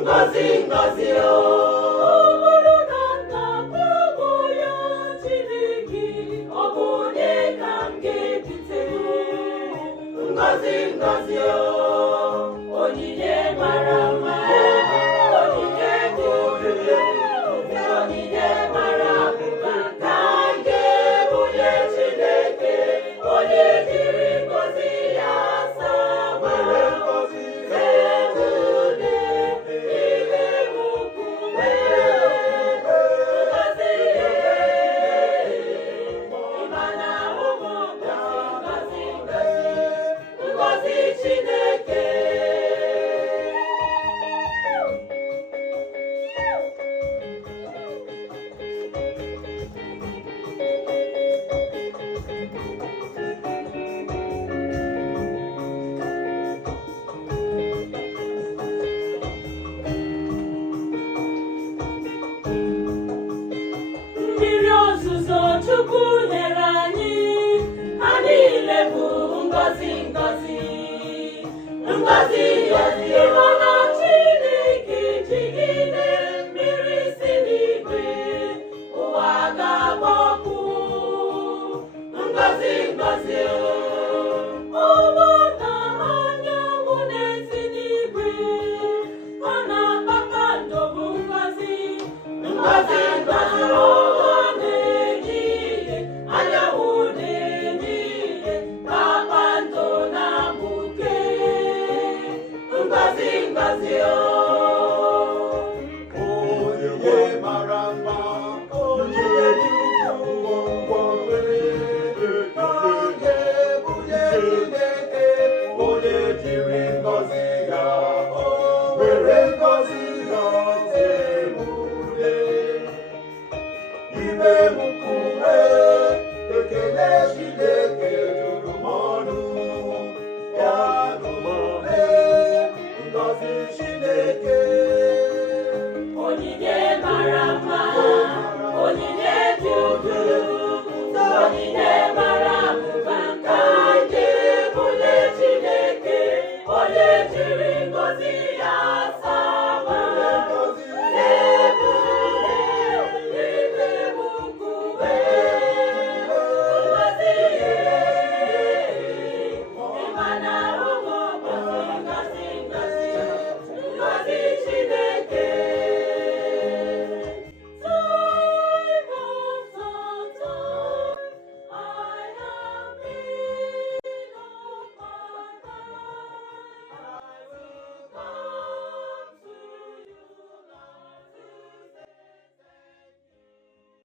Ngozi, ngozi, bụrụ na nna bụ ya Chineke, ọ bụ onye ka m ga-ebute? Ngozi, ngozi, onyinye mara mma, onyinye dị onyinye mara abụba ka m ga-ebunye Chineke, onye jiri ngozi ya sawa. Mmiri ozuzo Chukwu nyere anyị, ha niile bụ ngọzi, ngọzi, ngọzi. Ịhụ na Chineke jigide mmiri si n'igwe, ụwa ga-agbapụ. Ngọzi, ngọzi, ụgbọ na anyanwụ na-esi n'igwe, ha na kpakpando bụ ngọzi, ngọzi, ngọzi. Ngozi, ngozi,